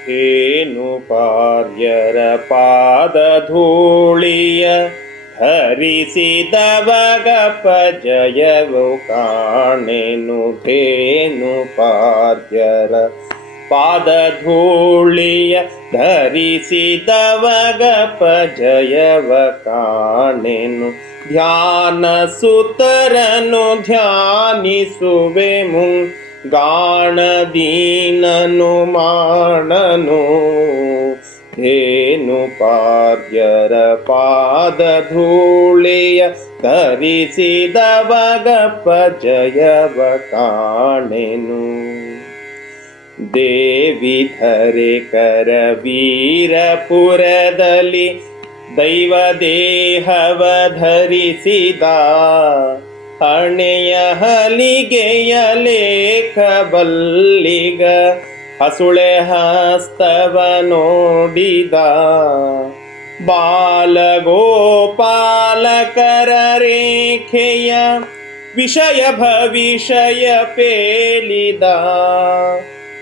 ಧೇನುಪಾರ್ಯರ ಪಾದಧೂಳಿಯ ಹರಿಸಿದವಗಪ ಜಯವು ಕಾಣೆನು ಧೇನುಪಾರ್ಯರ ಪಾದಧೂಳಿಯ ಧರಿಸಿದವಗಪ ಜಯವ ಕಾಣೆನು ಧ್ಯಾನ ಸುತರನು ಧ್ಯಾನಿಸುವೆಮು ಗಾಣದೀನನು ಮಾಡನು ಏನು ಪಾದ್ಯರ ಪಾದಧೂಳಿಯ ಧರಿಸಿದವಗಪ ಜಯವ ಕಾಣೆನು. ದೇವಿ ಧರೆ ಕರ ವೀರಪುರದಲ್ಲಿ ದೈವ ದೇಹವ ಧರಿಸಿದ ಹಣೆಯ ಹಲಿಗೆಯ ಲೇಖ ಬಲ್ಲಿಗ, ಹಸುಳೆ ಹಸ್ತವ ನೋಡಿದ. ಬಾಲಗೋಪಾಲಕರ ರೇಖೆಯ ವಿಷಯ ಭವಿಷಯ ಪೇಲಿದ.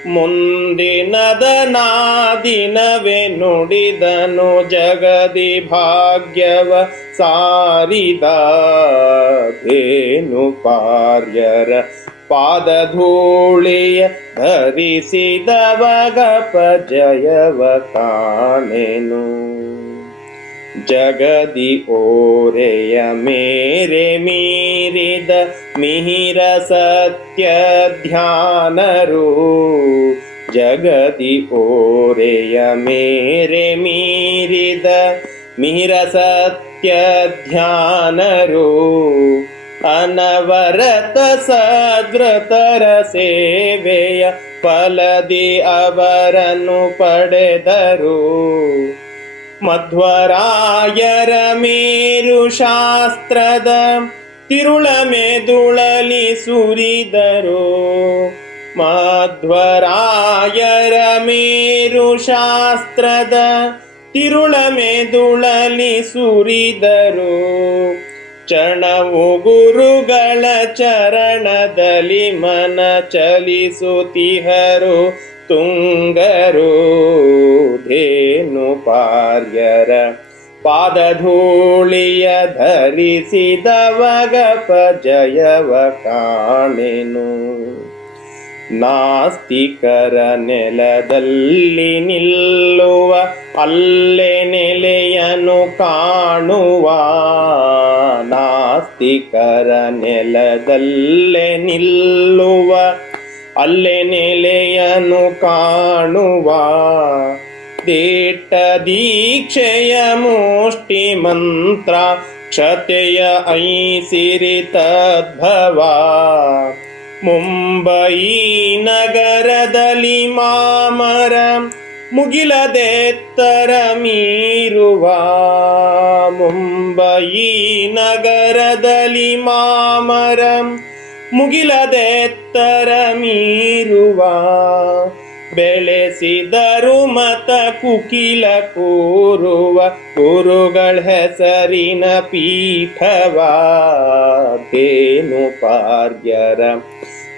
ಮುಂದಿನದ ನಾದಿನವೇ ನುಡಿದನು ಜಗದಿ ಭಾಗ್ಯವ सारिदा धेनुपार्यर पार्यर पादधूय धरिषिदवगप जयवखानेनु जगदि ओरेयमे रे मिरिद मिरसत्यध्यानरु जगदि ओरेयमे रे मिरिद मिरसत् ಸತ್ಯ ಧ್ಯಾನರು ಅನವರತ ಸದ್ರತರ ಸೇವೆಯ ಫಲದಿ ಅವರನ್ನು ಪಡೆದರು. ಮಧ್ವರಾಯರ ಮೇರು ಶಾಸ್ತ್ರದ ತಿರುಳ ಮೆದುಳಲಿ ಸುರಿದರು. ಮಧ್ವರಾಯರ ಮೇರು ಶಾಸ್ತ್ರದ ತಿರುಳ ಮೇದುಳಲಿ ಸುರಿದರು. ಚಣವು ಗುರುಗಳ ಚರಣದಲ್ಲಿ ಮನ ಚಲಿಸುತ್ತಿಹರು. ತುಂಗರು ಧೇನು ಪಾರ್ಯರ ಪಾದಧೂಳಿಯ ಧರಿಸಿದವಗಪ ಜಯವ ಕಾಣೆನು. ನಾಸ್ತಿಕರ ನೆಲದಲ್ಲಿ ನಿಲ್ಲುವ, ಅಲ್ಲೇ ನೆಲೆಯನು ಕಾಣುವ. ನಾಸ್ತಿಕರ ನೆಲದಲ್ಲೇ ನಿಲ್ಲುವ, ಅಲ್ಲೇ ನೆಲೆಯನು ಕಾಣುವ. ದೇಟ ದೀಕ್ಷೆಯ ಮುಷ್ಟಿ ಮಂತ್ರ, ಕ್ಷತೆಯ ಐಸಿರಿ ತದ್ಭವ. ಮುಂಬಯಿ ನಗರದಲ್ಲಿ ಮಾಮರ ಮುಗಿಲದೆತ್ತರ ಮೀರುವ ಮುಂಬಯಿ ನಗರದಲ್ಲಿ ಮಾಮರ ಮುಗಿಲದೆತ್ತರ ಮೀರುವ ಬೆಳೆಸಿದರು ಮತ ಕುಕಿಲ ಕೂರುವ ಗುರುಗಳ ಹೆಸರಿನ ಪೀಠವ ಧೇನು ಪಾರ್ಯರ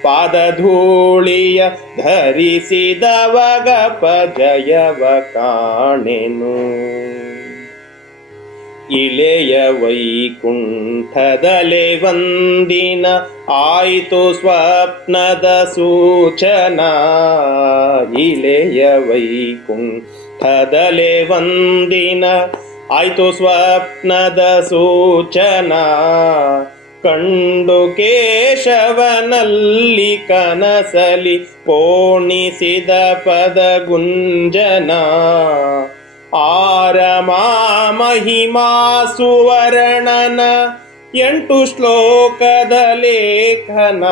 ಪಾದಧೂಳಿಯ ಧರಿಸಿದವಗಪ ಜಯವ ಕಾಣೆನು. ಇಳೆಯ ವೈಕುಂಠದಲೆ ವಂದಿನ ಆಯಿತು ಸ್ವಪ್ನದ ಸೂಚನ. ಇಳೆಯ ವೈಕುಂಠದಲೆ ವಂದಿನ ಆಯಿತು ಸ್ವಪ್ನದ ಸೂಚನ. ಕಂಡು ಕೇಶವನಲ್ಲಿ ಕನಸಲಿ ಪೋಣಿಸಿದ ಪದ ಗುಂಜನ ಆರಮಾ ಮಹಿಮಾ ಸುವರ್ಣನ ಎಂಟು ಶ್ಲೋಕದ ಲೇಖನ.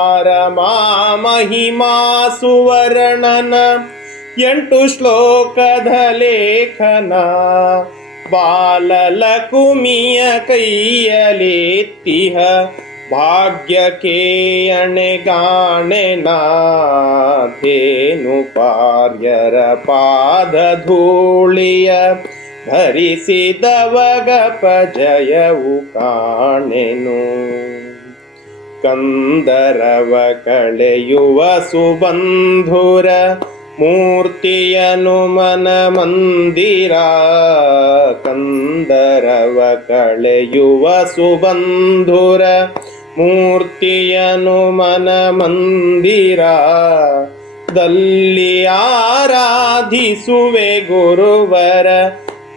ಆರಮಾ ಮಹಿಮಾ ಸುವರ್ಣನ ಎಂಟು ಶ್ಲೋಕದ ಲೇಖನ. ಬಾಲಲಕುಮಿಯ ಕೈಯಲೆತ್ತಿಹ. ಭಾಗ್ಯಕ್ಕೆ ಅಣೆಗಾಣೆನ ಧೇನು ಪಾರ್ಯರ ಪಾದಧೂಳಿಯ. ಧರಿಸಿದವಗಪ ಜಯವು ಕಾಣೆನು. ಕಂದರವ ಕಳೆಯುವ ಸುಬಂಧುರ. ಮೂರ್ತಿಯನು ಮನ ಮಂದಿರ. ಕಳೆಯುವ ಸುಬಂಧುರ ಮೂರ್ತಿಯನು ಮನ ಮಂದಿರ. ದಲ್ಲಿ ಆರಾಧಿಸುವೆ ಗುರುವರ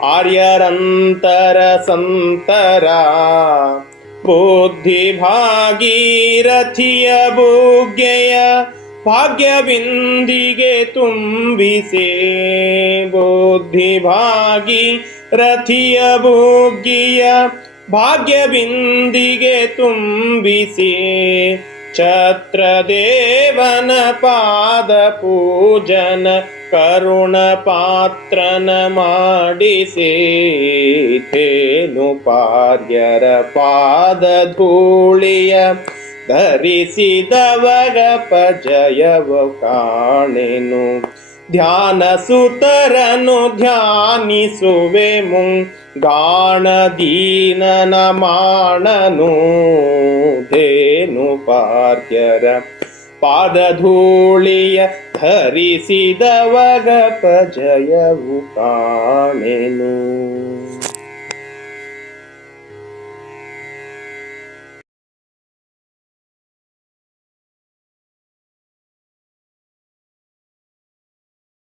ಆರ್ಯರಂತರ ಸಂತರ. ಬುದ್ಧಿ ಭಾಗೀರಥಿಯ ಭೋಗ್ಯಯ ಭಾಗ್ಯವಿಂದಿಗೆ ತುಂಬಿಸೆ. ಬುದ್ಧಿ ಭಾಗಿ ರಥಿಯ ಭೋಗಿಯ ಭಾಗ್ಯಬಿಂದಿಗೆ ತುಂಬಿಸಿ ಛತ್ರದೇವನ ಪಾದ ಪೂಜನ ಕರುಣ ಪಾತ್ರನ ಮಾಡಿಸಿ ತೇನು ಪಾರ್ಯರ ಪಾದ ಧೂಳಿಯ ಧರಿಸಿದವಗ ಪಜಯವ ಕಾಣೆನು. ಧ್ಯಾನ ಸುತರನು ಧ್ಯಾನಿಸುವೆ ಮುಂಗಾಣ ದೀನನ ಮಾಡನು ಧೇನು ಪಾರ್ಯರ ಪಾದಧೂಳಿಯ ಧರಿಸಿದವಗ ಪಜಯವು ಕಾಣೆನು